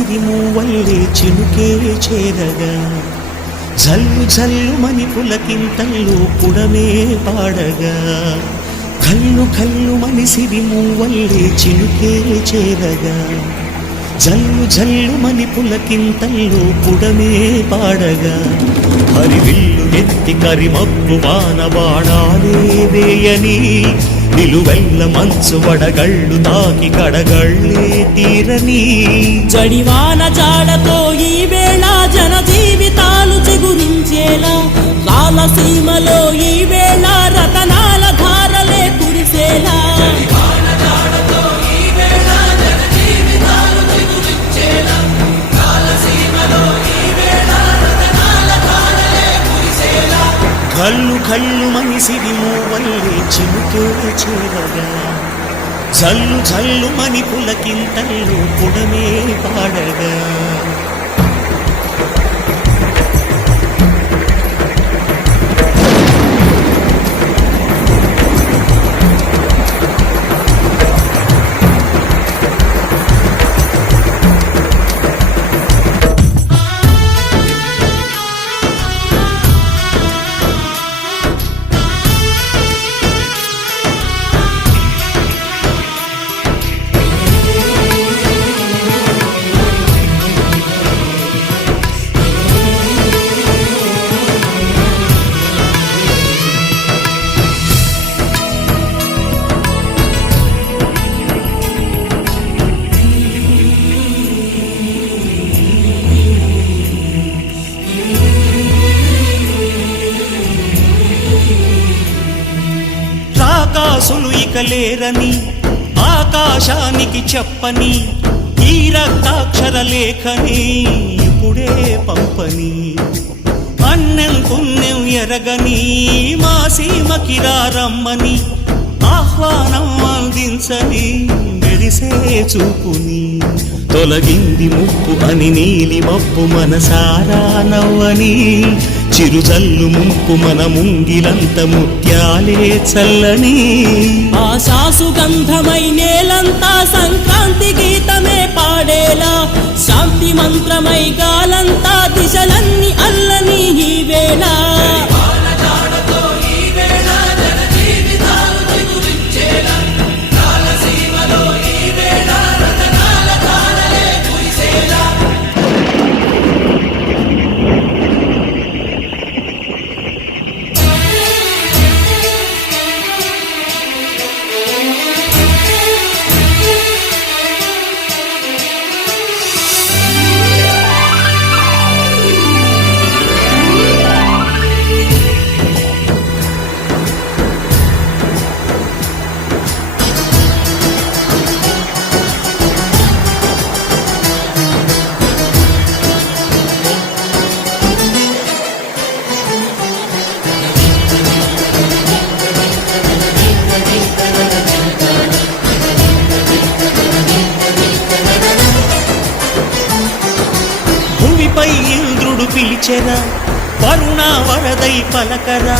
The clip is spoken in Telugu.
సిరిమూవల్లే చినుకే చేరగా జల్లు జల్లు మని పులకింతల్లో పుడమే పాడగా కల్లు కల్లు మని సిరిమూవల్లే చినుకే చేరగా జల్లు జల్లు మని పులకింతల్లో పుడమే పాడగా హరివిల్లు ఎత్తి కరిమబ్బు వాన బాణాలే వేయని నిలువెల్ల మంచు వడగళ్ళు తాకి కడగళ్ళే తీరని జడివాన జాడతో ఈ వేళ జన జీవితాలు చిగురించేలా రాలసీమలో ఈ వేళ రతనాల ధారలే కురిసేలా కల్లు కల్లు మని సిరిమూవల్లే చినుకే చేరగా జల్లు జల్లు మని పులకింతల్లో పుడమే పాడగా రాకాసులు ఇక లేరని ఆకాశానికి చెప్పని ఈ రక్తాక్షర లేఖని ఇప్పుడే పంపని అన్నెం పుణ్యం ఎరగని మా సీమకిరా రమ్మని ఆహ్వానం అందించని మెరిసే చూపుని తొలగింది ముప్పు అని నీలి మప్పు మనసారా నవ్వని చిరుజల్లు ముంపు మన ముంగిలంత ముత్యాలే చల్లని ఆశాసు గంధమై నేలంతా సంక్రాంతి గీతమే పాడేలా శాంతి మంత్రమై గాలంతా దిశలన్నీ అల్లని ఈ వేళ భూమిపై ఇంద్రుడు పిలిచెరా వరుణ వరదై పలకరా